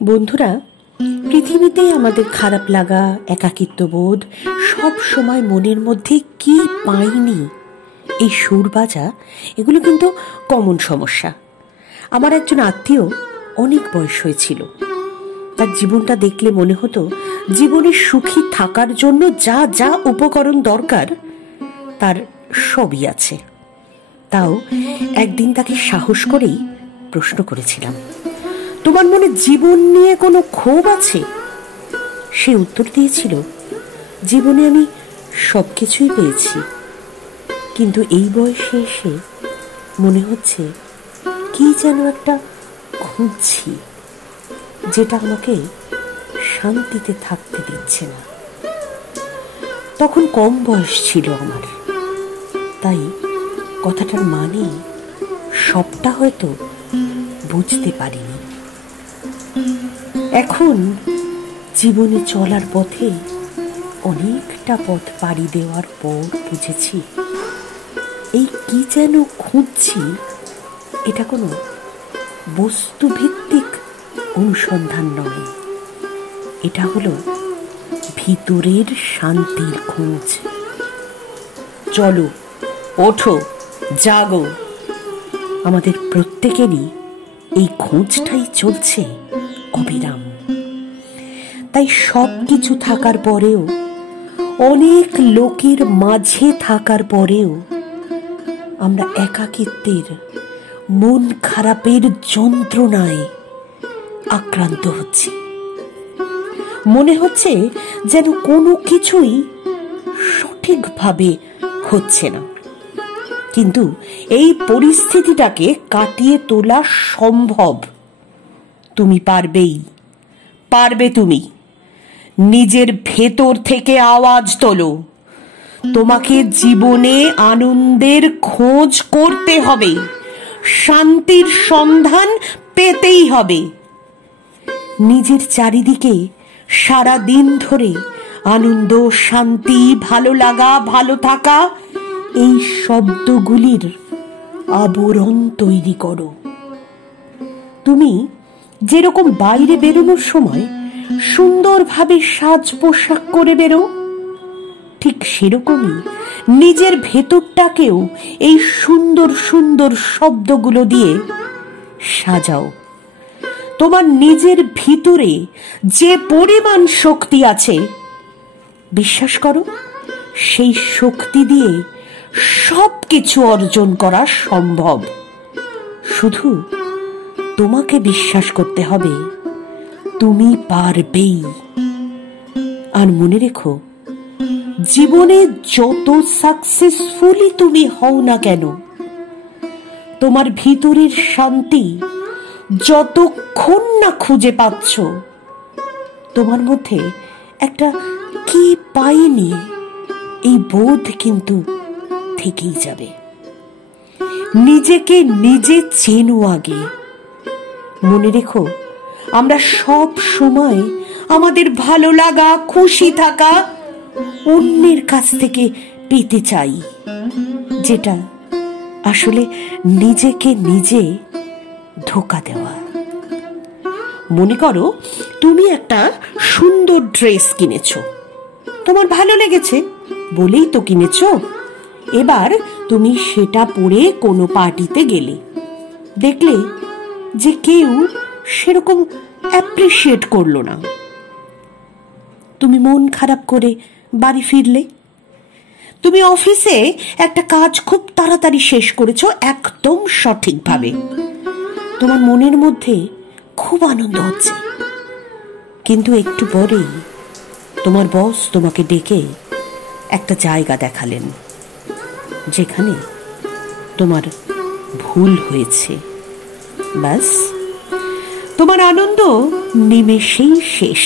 বন্ধুরা, পৃথিবীতে আমাদের খারাপ লাগা, একাকিত্ববোধ, সব সময় মনের মধ্যে কি পাইনি এই সুর বাজা, এগুলো কিন্তু কমন সমস্যা। আমার একজন আত্মীয় অনেক বয়স হয়েছিল। তার জীবনটা দেখলে মনে হতো জীবনে সুখী থাকার জন্য যা যা উপকরণ দরকার তার সবই আছে। তাও একদিন তাকে সাহস করেই প্রশ্ন করেছিলাম, তোমার মনে জীবন নিয়ে কোনো ক্ষোভ আছে? সে উত্তর দিয়েছিল, জীবনে আমি সবকিছুই পেয়েছি, কিন্তু এই বয়সে এসে মনে হচ্ছে কি যেন একটা খুঁজছি, যেটা আমাকে শান্তিতে থাকতে দিচ্ছে না। তখন কম বয়স ছিল আমার, তাই কথাটার মানে সবটা হয়তো বুঝতে পারিনি। এখন জীবনে চলার পথে অনেকটা পথ পাড়ি দেওয়ার পর বুঝেছি এই কি যেন খুঁজছি, এটা কোনো বস্তুভিত্তিক অনুসন্ধান নয়, এটা হলো ভিতরের শান্তির খোঁজ। চলো, ওঠো, জাগো। আমাদের প্রত্যেকেরই এই খোঁজটাই চলছে অবিরাম। তাই সব কিছু থাকার পরেও, অনেক লোকের মাঝে থাকার পরেও আমরা একাকিত্বের, মন খারাপের যন্ত্রণায় আক্রান্ত হচ্ছি। মনে হচ্ছে যেন কোনো কিছুই সঠিকভাবে হচ্ছে না। কিন্তু এই পরিস্থিতিটাকে কাটিয়ে তোলা সম্ভব। তুমি পারবেই, পারবে তুমি। নিজের ভেতর থেকে আওয়াজ তোলো, তোমাকে জীবনে আনন্দের খোঁজ করতে হবে, শান্তির সন্ধান পেতেই হবে। নিজের চারিদিকে সারা দিন ধরে আনন্দ, শান্তি, ভালো লাগা, ভালো থাকা, এই শব্দগুলির আবরণ তৈরি করো। তুমি যেরকম বাইরে বেরোনোর সময় সুন্দরভাবে সাজ পোশাক করে বেরো, ঠিক সেরকমই নিজের ভেতরটাকেও এই সুন্দর সুন্দর শব্দগুলো দিয়ে সাজাও। তোমার নিজের ভিতরে যে পরিমাণ শক্তি আছে, বিশ্বাস করো, সেই শক্তি দিয়ে সব কিছু অর্জন করা সম্ভব। শুধু তোমাকে বিশ্বাস করতে হবে, তুমি পারবেই। আর মনে রেখো, জীবনে যত সাকসেসফুলি তুমি হও না কেন, তোমার ভিতরের শান্তি যতক্ষণ না খুঁজে পাচ্ছ, তোমার মধ্যে একটা কি পাইনি এই বোধ কিন্তু থেকেই যাবে। নিজেকে নিজে চেনো আগে। মনে রেখো, আমরা সব সময় আমাদের ভালো লাগা, খুশি থাকা অন্যের কাছ থেকে পেতে চাই, যেটা আসলে নিজেকে নিজে ধোঁকা দেওয়া। মনে করো, তুমি একটা সুন্দর ড্রেস কিনেছো, তোমার ভালো লেগেছে বলেই তো কিনেছো। এবার তুমি সেটা পরে কোনো পার্টিতে গেলে, দেখলে যে কেউ সেরকম অ্যাপ্রিশিয়েট করলো না। তুমি মন খারাপ করে বাড়ি ফিরলে। তুমি অফিসে একটা কাজ খুব তাড়াতাড়ি শেষ করেছো, একদম সঠিকভাবে। তোমার মনের মধ্যে খুব আনন্দ হচ্ছে, কিন্তু একটু পরেই তোমার বস তোমাকে ডেকে একটা জায়গা দেখালেন যেখানে তোমার ভুল হয়েছে। ব্যাস, তোমার আনন্দ নিমেষেই শেষ।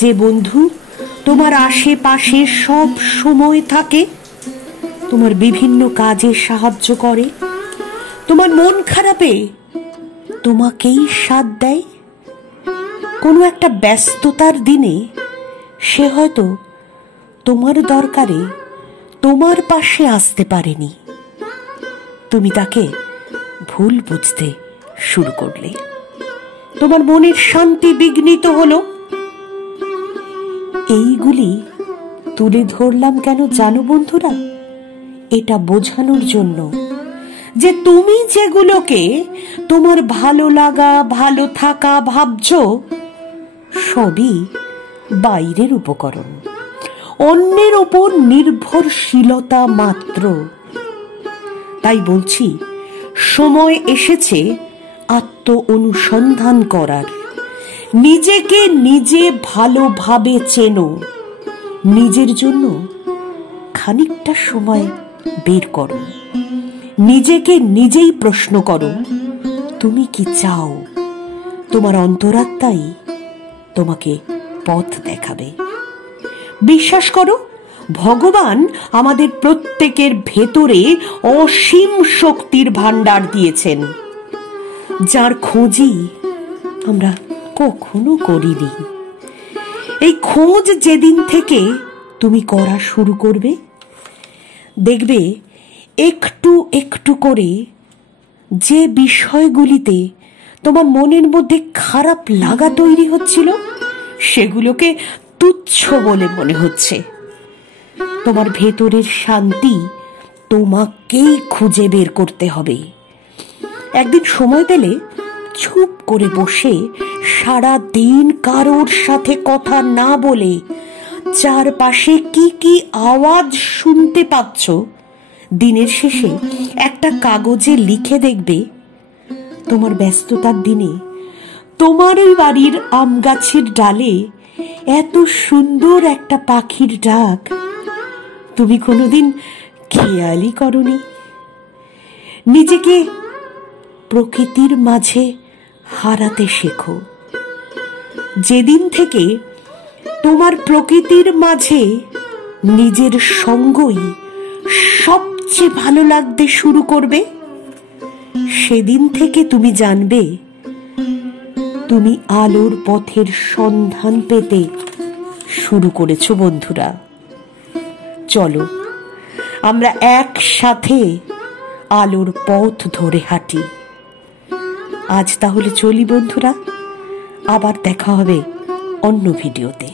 যে বন্ধু তোমার আশেপাশে সব সময় থাকে, তোমার বিভিন্ন কাজে সাহায্য করে, তোমার মন খারাপে তোমাকেই সাথ দেয়, কোনো একটা ব্যস্ততার দিনে সে হয়তো তোমার দরকারে তোমার পাশে আসতে পারেনি, তুমি তাকে ভুল বুঝতে শুরু করলে। তোমার মনের শান্তি বিঘ্নিত হলো? এইগুলি তুলে ধরলাম কেন জানো বন্ধুরা? এটা বোঝানোর জন্য যে তুমি যেগুলোকে তোমার ভালো লাগা, ভালো থাকা ভাবছো, সবই বাইরের উপকরণ, অন্যের ওপর নির্ভরশীলতা মাত্র। তাই বলছি, সময় এসেছে আত্ম অনুসন্ধান করার। নিজেকে নিজে ভালোভাবে চেনো। নিজের জন্য খানিকটা সময় বের করো। নিজেকে নিজেই প্রশ্ন করো, তুমি কি চাও? তোমার অন্তরাত্মাই তোমাকে পথ দেখাবে। বিশ্বাস করো, ভগবান আমাদের প্রত্যেকের ভেতরে অসীম শক্তির ভান্ডার দিয়েছেন, যার খোঁজই আমরা কখনো করিনি। এই খোঁজ যেদিন থেকে তুমি করা শুরু করবে, দেখবে একটু একটু করে যে বিষয়গুলিতে তোমার মনের মধ্যে খারাপ লাগা তৈরি হচ্ছিল, সেগুলোকে তুচ্ছ বলে মনে হচ্ছে। তোমার ভেতরের শান্তি তোমাকেই খুঁজে বের করতে হবে। একদিন সময় পেলে চুপ করে বসে সারা দিন কারোর সাথে কথা না বলে চারপাশে কি কি আওয়াজ শুনতে পাচ্ছ, দিনের শেষে একটা কাগজে লিখে দেখবে, তোমার ব্যস্ততার দিনে তোমার ওই বাড়ির আম গাছের ডালে এত সুন্দর একটা পাখির ডাক তুমি কোনোদিন খেয়ালই করনি। নিজেকে প্রকৃতির মাঝে হারাতে শেখো। যেদিন থেকে তোমার প্রকৃতির মাঝে নিজের সঙ্গই সবচেয়ে ভালো লাগতে শুরু করবে, সেদিন থেকে তুমি জানবে তুমি আলোর পথের সন্ধান পেতে শুরু করেছো। বন্ধুরা, চলো আমরা একসাথে আলোর পথ ধরে হাঁটি। আজ তাহলে চলি বন্ধুরা, আবার দেখা হবে অন্য ভিডিওতে।